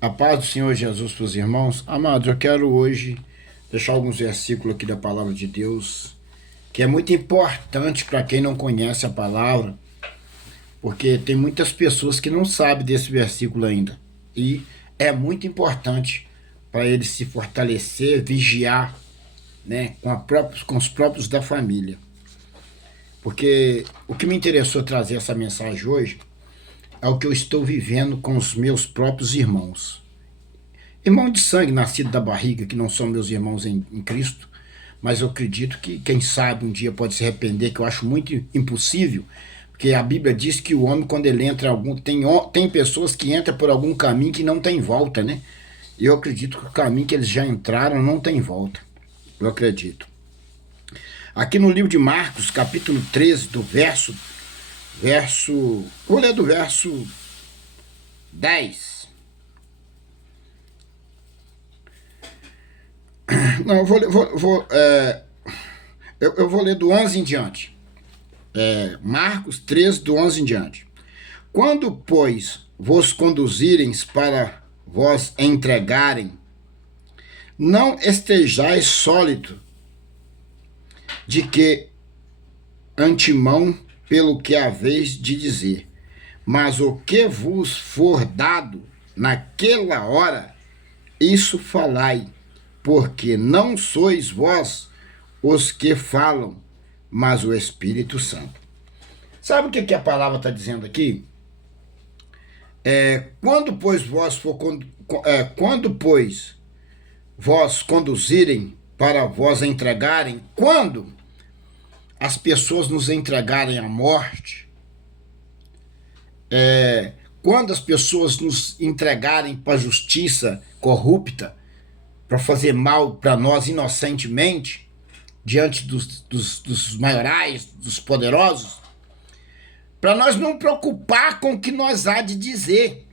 A paz do Senhor Jesus para os irmãos. Amados, eu quero hoje deixar alguns versículos aqui da palavra de Deus, que é muito importante para quem não conhece a palavra, porque tem muitas pessoas que não sabem desse versículo ainda. E é muito importante para eles se fortalecer, vigiar, né, com os próprios da família. Porque o que me interessou trazer essa mensagem hoje é o que eu estou vivendo com os meus próprios irmãos. Irmão de sangue, nascido da barriga, que não são meus irmãos em Cristo, mas eu acredito que, quem sabe, um dia pode se arrepender, que eu acho muito impossível, porque a Bíblia diz que o homem, quando ele entra em algum. Tem pessoas que entram por algum caminho que não tem volta, né? E eu acredito que o caminho que eles já entraram não tem volta. Eu acredito. Aqui no livro de Marcos, capítulo 13, do vou ler do verso 10. Não, eu vou ler do 11 em diante. Marcos 13, do 11 em diante. Quando, pois, vos conduzirem para vos entregarem, não estejais sólido de que antemão pelo que haveis de dizer, mas o que vos for dado naquela hora, isso falai, porque não sois vós os que falam, mas o Espírito Santo. Sabe o que a palavra está dizendo aqui? Quando, pois, vós conduzirem para vós entregarem, quando as pessoas nos entregarem à morte, quando as pessoas nos entregarem para a justiça corrupta, para fazer mal para nós inocentemente, diante dos maiorais, dos poderosos, para nós não preocupar com o que nós há de dizer.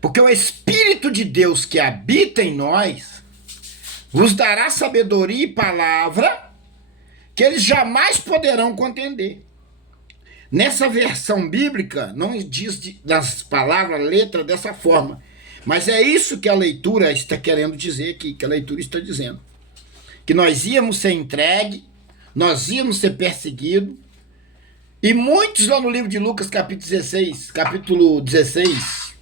Porque o Espírito de Deus que habita em nós vos dará sabedoria e palavra que eles jamais poderão contender. Nessa versão bíblica, não diz das palavras, letra dessa forma, mas é isso que a leitura está querendo dizer aqui, que a leitura está dizendo. Que nós íamos ser entregues, nós íamos ser perseguidos, e muitos lá no livro de Lucas, capítulo 16,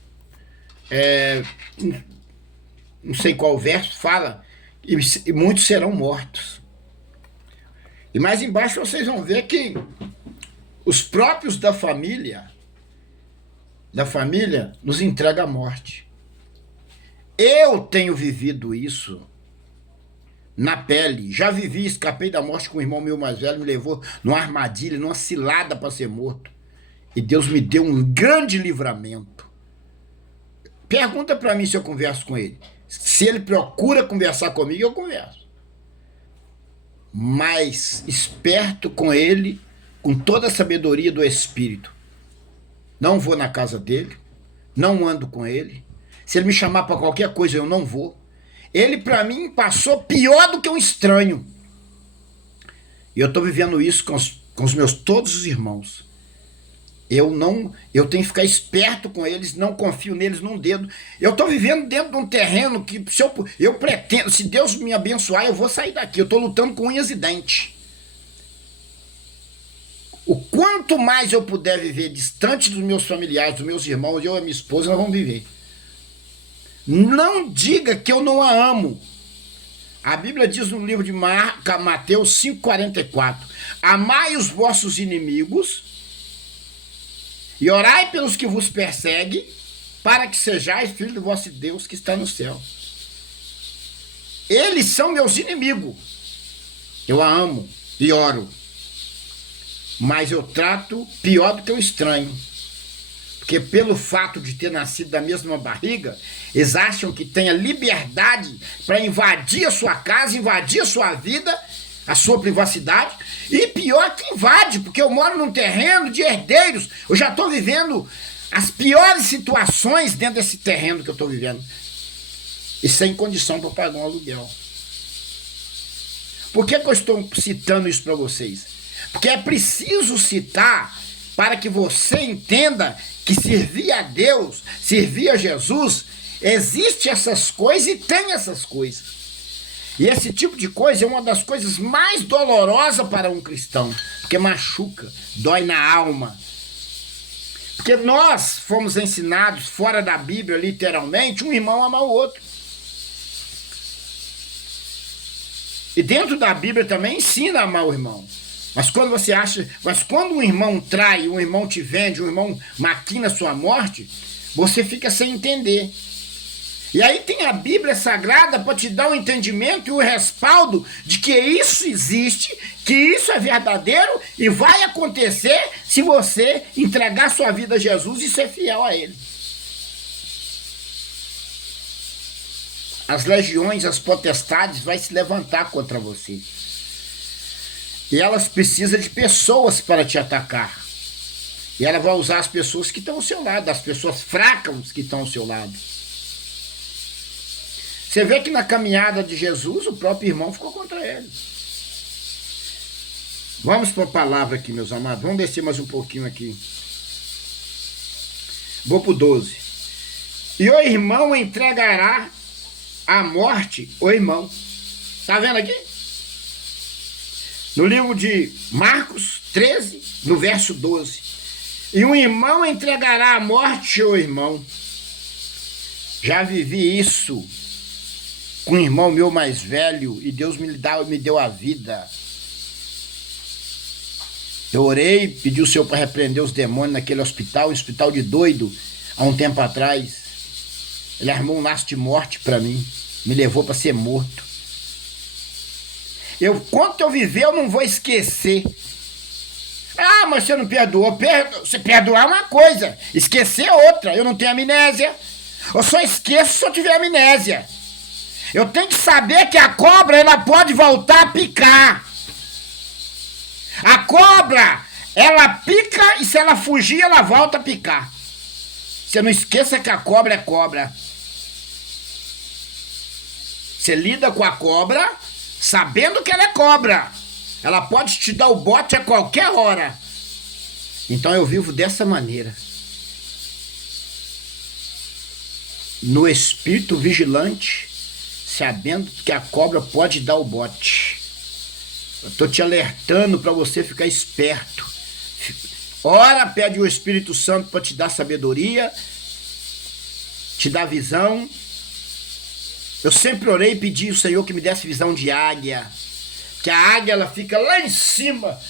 não sei qual verso, fala, e muitos serão mortos. E mais embaixo vocês vão ver que os próprios da família nos entregam à morte. Eu tenho vivido isso na pele. Já vivi, escapei da morte com um irmão meu mais velho, me levou numa armadilha, numa cilada para ser morto. E Deus me deu um grande livramento. Pergunta para mim se eu converso com ele. Se ele procura conversar comigo, eu converso. Mas esperto com ele, com toda a sabedoria do Espírito. Não vou na casa dele, não ando com ele. Se ele me chamar para qualquer coisa, eu não vou. Ele, para mim, passou pior do que um estranho. E eu estou vivendo isso com os meus todos os irmãos. Eu tenho que ficar esperto com eles, não confio neles num dedo. Eu estou vivendo dentro de um terreno que eu pretendo, se Deus me abençoar, eu vou sair daqui. Eu estou lutando com unhas e dentes. O quanto mais eu puder viver distante dos meus familiares, dos meus irmãos, eu e minha esposa, nós vamos viver. Não diga que eu não a amo. A Bíblia diz no livro de Mateus 5,44: amai os vossos inimigos e orai pelos que vos perseguem, para que sejais filhos do vosso Deus que está no céu. Eles são meus inimigos. Eu a amo e oro. Mas eu trato pior do que um estranho. Porque pelo fato de ter nascido da mesma barriga, eles acham que tem a liberdade para invadir a sua casa, invadir a sua vida, a sua privacidade. E pior que invade, porque eu moro num terreno de herdeiros. Eu já estou vivendo as piores situações dentro desse terreno que eu estou vivendo. E sem condição para pagar um aluguel. Por que eu estou citando isso para vocês? Porque é preciso citar para que você entenda que servir a Deus, servir a Jesus, Existe essas coisas e tem essas coisas. E esse tipo de coisa é uma das coisas mais dolorosas para um cristão, porque machuca, dói na alma. Porque nós fomos ensinados, fora da Bíblia, literalmente, um irmão ama o outro. E dentro da Bíblia também ensina a amar o irmão. Mas quando um irmão trai, um irmão te vende, um irmão maquina sua morte, você fica sem entender. E aí tem a Bíblia Sagrada para te dar o entendimento e o respaldo de que isso existe, que isso é verdadeiro e vai acontecer se você entregar sua vida a Jesus e ser fiel a Ele. As legiões, as potestades vai se levantar contra você. E elas precisam de pessoas para te atacar. E ela vai usar as pessoas que estão ao seu lado, as pessoas fracas que estão ao seu lado. Você vê que na caminhada de Jesus, o próprio irmão ficou contra ele. Vamos para a palavra aqui, meus amados. Vamos descer mais um pouquinho aqui. Vou para o 12. E o irmão entregará à morte o irmão. Está vendo aqui? No livro de Marcos 13, no verso 12. E um irmão entregará à morte o irmão. Já vivi isso com um irmão meu mais velho, e Deus me deu a vida. Eu orei, pedi o Senhor para repreender os demônios naquele hospital, um hospital de doido, há um tempo atrás. Ele armou um laço de morte para mim, me levou para ser morto. Quanto eu viver, eu não vou esquecer. Ah, mas você não perdoou. Você perdoar é uma coisa, esquecer é outra. Eu não tenho amnésia. Eu só esqueço se eu tiver amnésia. Eu tenho que saber que a cobra, ela pode voltar a picar. A cobra, ela pica e se ela fugir, ela volta a picar. Você não esqueça que a cobra é cobra. Você lida com a cobra sabendo que ela é cobra. Ela pode te dar o bote a qualquer hora. Então eu vivo dessa maneira. No espírito vigilante, sabendo que a cobra pode dar o bote. Eu estou te alertando para você ficar esperto. Ora, pede o Espírito Santo para te dar sabedoria, te dar visão. Eu sempre orei e pedi ao Senhor que me desse visão de águia. Que a águia, ela fica lá em cima,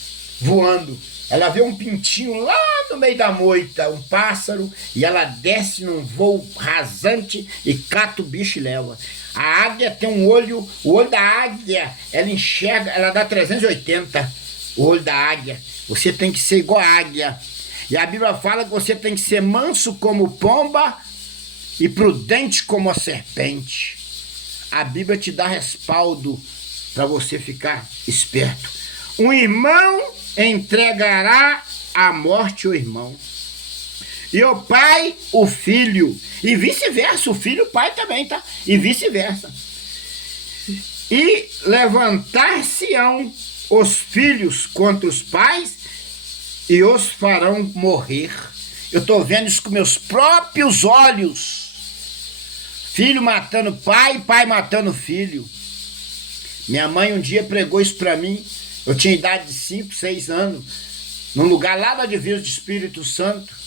voando. Ela vê um pintinho lá no meio da moita, um pássaro, e ela desce num voo rasante e cata o bicho e leva. A águia tem um olho, o olho da águia, ela enxerga, ela dá 380, o olho da águia. Você tem que ser igual a águia. E a Bíblia fala que você tem que ser manso como pomba e prudente como a serpente. A Bíblia te dá respaldo para você ficar esperto. Um irmão entregará à morte o irmão. E o pai, o filho. E vice-versa, o filho, o pai também, tá? E vice-versa. E levantar-se-ão os filhos contra os pais e os farão morrer. Eu estou vendo isso com meus próprios olhos. Filho matando pai, pai matando filho. Minha mãe um dia pregou isso para mim. Eu tinha idade de 5, 6 anos. Num lugar lá da divisa de Espírito Santo.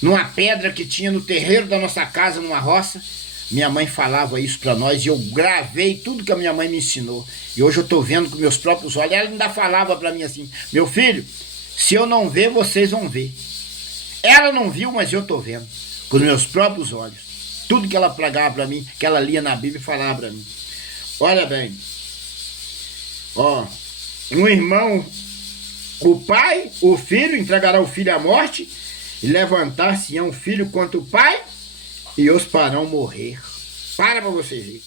Numa pedra que tinha no terreiro da nossa casa, numa roça. Minha mãe falava isso para nós e eu gravei tudo que a minha mãe me ensinou. E hoje eu estou vendo com meus próprios olhos. Ela ainda falava para mim assim: meu filho, se eu não ver, vocês vão ver. Ela não viu, mas eu estou vendo. Com os meus próprios olhos. Tudo que ela pregava para mim, que ela lia na Bíblia e falava para mim. Olha bem. Ó, um irmão, o pai, o filho, entregará o filho à morte. E levantar-se-ão o filho contra o pai e os farão morrer. Para vocês verem.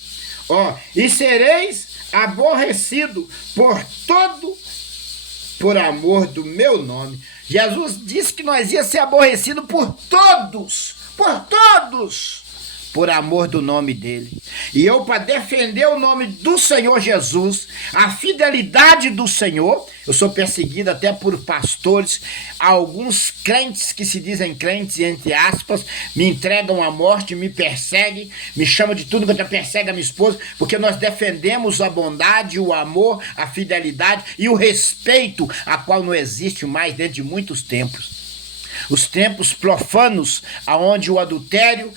Ó, e sereis aborrecido por amor do meu nome. Jesus disse que nós ia ser aborrecidos por todos. Por todos. por amor do nome dele. E eu, para defender o nome do Senhor Jesus, a fidelidade do Senhor, eu sou perseguido até por pastores, alguns crentes que se dizem crentes, entre aspas, me entregam à morte, me perseguem, me chamam de tudo quanto persegue a minha esposa, porque nós defendemos a bondade, o amor, a fidelidade e o respeito, a qual não existe mais dentro de muitos templos. Os tempos profanos, aonde o adultério,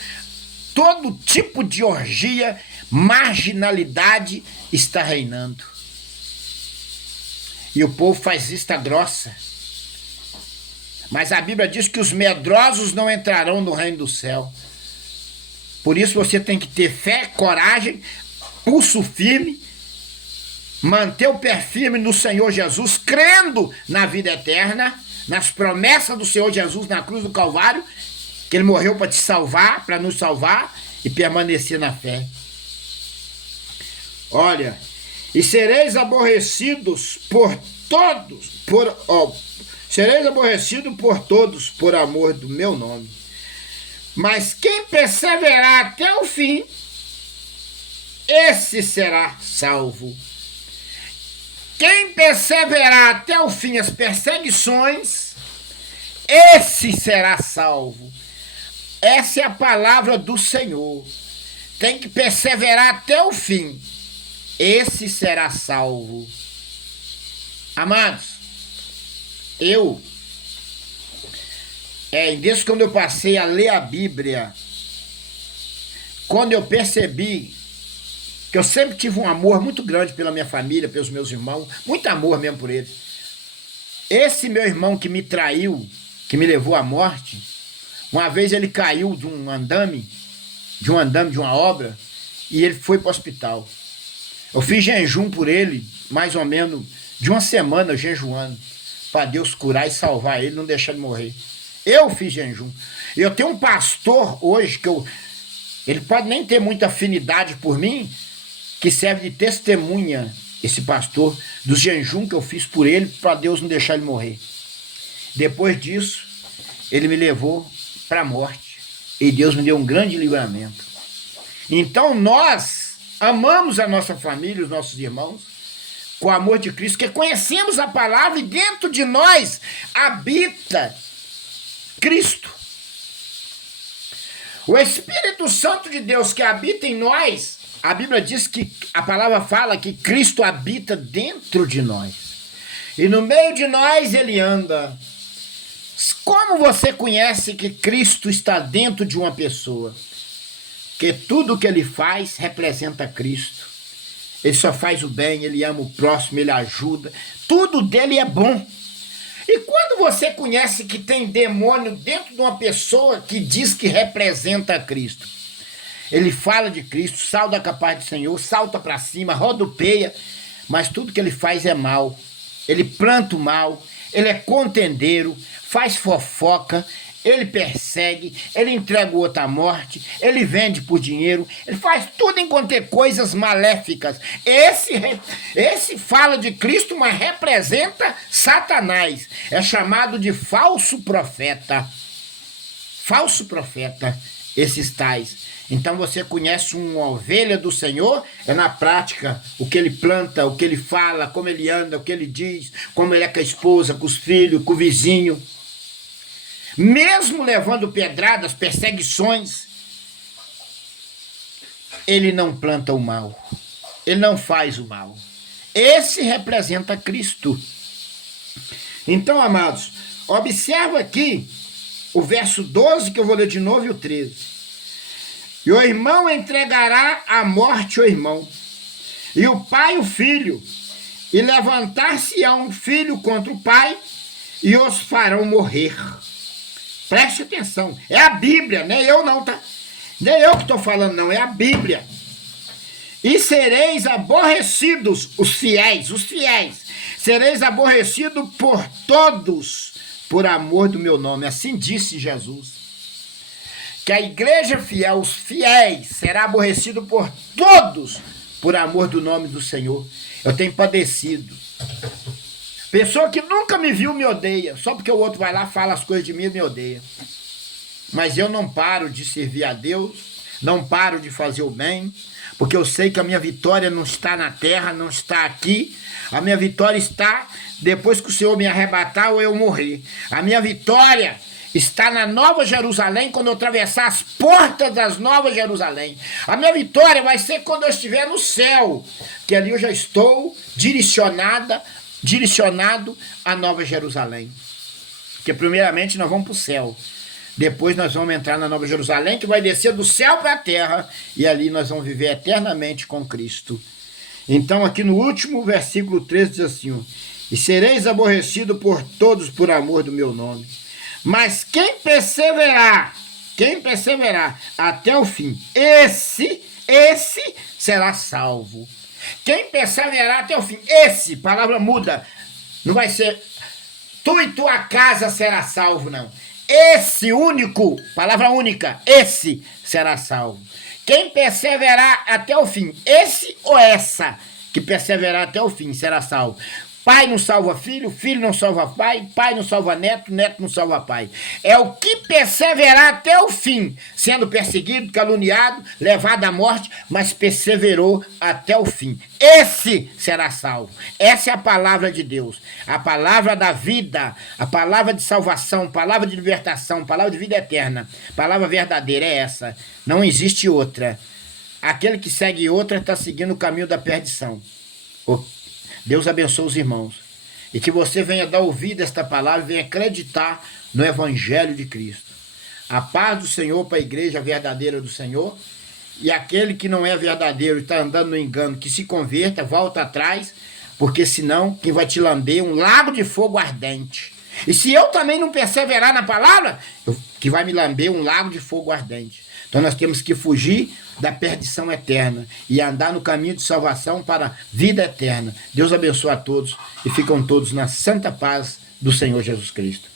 todo tipo de orgia, marginalidade está reinando. E o povo faz vista grossa. Mas a Bíblia diz que os medrosos não entrarão no reino do céu. Por isso você tem que ter fé, coragem, pulso firme, manter o pé firme no Senhor Jesus, crendo na vida eterna, nas promessas do Senhor Jesus na cruz do Calvário, que ele morreu para te salvar, para nos salvar, e permanecer na fé. Olha, e sereis aborrecidos por todos, sereis aborrecidos por todos, por amor do meu nome. Mas quem perseverar até o fim, esse será salvo. Quem perseverar até o fim as perseguições, esse será salvo. Essa é a palavra do Senhor. Tem que perseverar até o fim. Esse será salvo. Amados, desde quando eu passei a ler a Bíblia, quando eu percebi que eu sempre tive um amor muito grande pela minha família, pelos meus irmãos, muito amor mesmo por eles. Esse meu irmão que me traiu, que me levou à morte, uma vez ele caiu de um andame, de uma obra, e ele foi para o hospital. Eu fiz jejum por ele, mais ou menos de uma semana jejuando, para Deus curar e salvar ele, não deixar ele morrer. Eu fiz jejum. E eu tenho um pastor hoje, ele pode nem ter muita afinidade por mim, que serve de testemunha, esse pastor, do jejum que eu fiz por ele, para Deus não deixar ele morrer. Depois disso, ele me levou para a morte. E Deus me deu um grande livramento. Então nós amamos a nossa família, os nossos irmãos, com o amor de Cristo, que conhecemos a palavra e dentro de nós habita Cristo. O Espírito Santo de Deus que habita em nós, a Bíblia diz que, a palavra fala que Cristo habita dentro de nós. E no meio de nós ele anda. Como você conhece que Cristo está dentro de uma pessoa? Que tudo que ele faz representa Cristo. Ele só faz o bem, ele ama o próximo, ele ajuda. Tudo dele é bom. E quando você conhece que tem demônio dentro de uma pessoa que diz que representa Cristo, ele fala de Cristo, salta com a paz do Senhor, salta para cima, rodopeia, mas tudo que ele faz é mal. Ele planta o mal, ele é contendeiro, faz fofoca, ele persegue, ele entrega o outro à morte, ele vende por dinheiro, ele faz tudo enquanto é coisas maléficas. Esse fala de Cristo, mas representa Satanás. É chamado de falso profeta. Falso profeta, esses tais. Então você conhece uma ovelha do Senhor, é na prática o que ele planta, o que ele fala, como ele anda, o que ele diz, como ele é com a esposa, com os filhos, com o vizinho. Mesmo levando pedradas, perseguições, ele não planta o mal, ele não faz o mal. Esse representa Cristo. Então, amados, observa aqui o verso 12, que eu vou ler de novo, e o 13. E o irmão entregará à morte o irmão, e o pai o filho, e levantar-se-á um filho contra o pai, e os farão morrer. Preste atenção, é a Bíblia, nem eu não, tá? Nem eu que estou falando não, é a Bíblia. E sereis aborrecidos, os fiéis, sereis aborrecidos por todos, por amor do meu nome. Assim disse Jesus. Que a igreja fiel, os fiéis, será aborrecido por todos, por amor do nome do Senhor. Eu tenho padecido. Pessoa que nunca me viu me odeia. Só porque o outro vai lá, fala as coisas de mim e me odeia. Mas eu não paro de servir a Deus, não paro de fazer o bem, porque eu sei que a minha vitória não está na terra, não está aqui. A minha vitória está depois que o Senhor me arrebatar ou eu morrer. A minha vitória está na Nova Jerusalém, quando eu atravessar as portas das Novas Jerusalém. A minha vitória vai ser quando eu estiver no céu, que ali eu já estou direcionado à Nova Jerusalém. Porque primeiramente nós vamos para o céu. Depois nós vamos entrar na Nova Jerusalém, que vai descer do céu para a terra, e ali nós vamos viver eternamente com Cristo. Então aqui no último versículo 13 diz assim, ó, e sereis aborrecido por todos por amor do meu nome. Mas quem perseverar até o fim, esse será salvo. Quem perseverar até o fim, palavra muda, não vai ser tu e tua casa será salvo, não. Esse único, palavra única, esse será salvo. Quem perseverar até o fim, esse ou essa que perseverar até o fim será salvo. Pai não salva filho, filho não salva pai, pai não salva neto, neto não salva pai. É o que perseverar até o fim, sendo perseguido, caluniado, levado à morte, mas perseverou até o fim. Esse será salvo. Essa é a palavra de Deus, a palavra da vida, a palavra de salvação, palavra de libertação, palavra de vida eterna. Palavra verdadeira é essa, não existe outra. Aquele que segue outra está seguindo o caminho da perdição. Deus abençoe os irmãos. E que você venha dar ouvido a esta palavra, venha acreditar no Evangelho de Cristo. A paz do Senhor para a igreja verdadeira do Senhor. E aquele que não é verdadeiro e está andando no engano, que se converta, volta atrás, porque senão quem vai te lamber um lago de fogo ardente. E se eu também não perseverar na palavra, que vai me lamber um lago de fogo ardente. Então nós temos que fugir da perdição eterna e andar no caminho de salvação para a vida eterna. Deus abençoe a todos e ficam todos na santa paz do Senhor Jesus Cristo.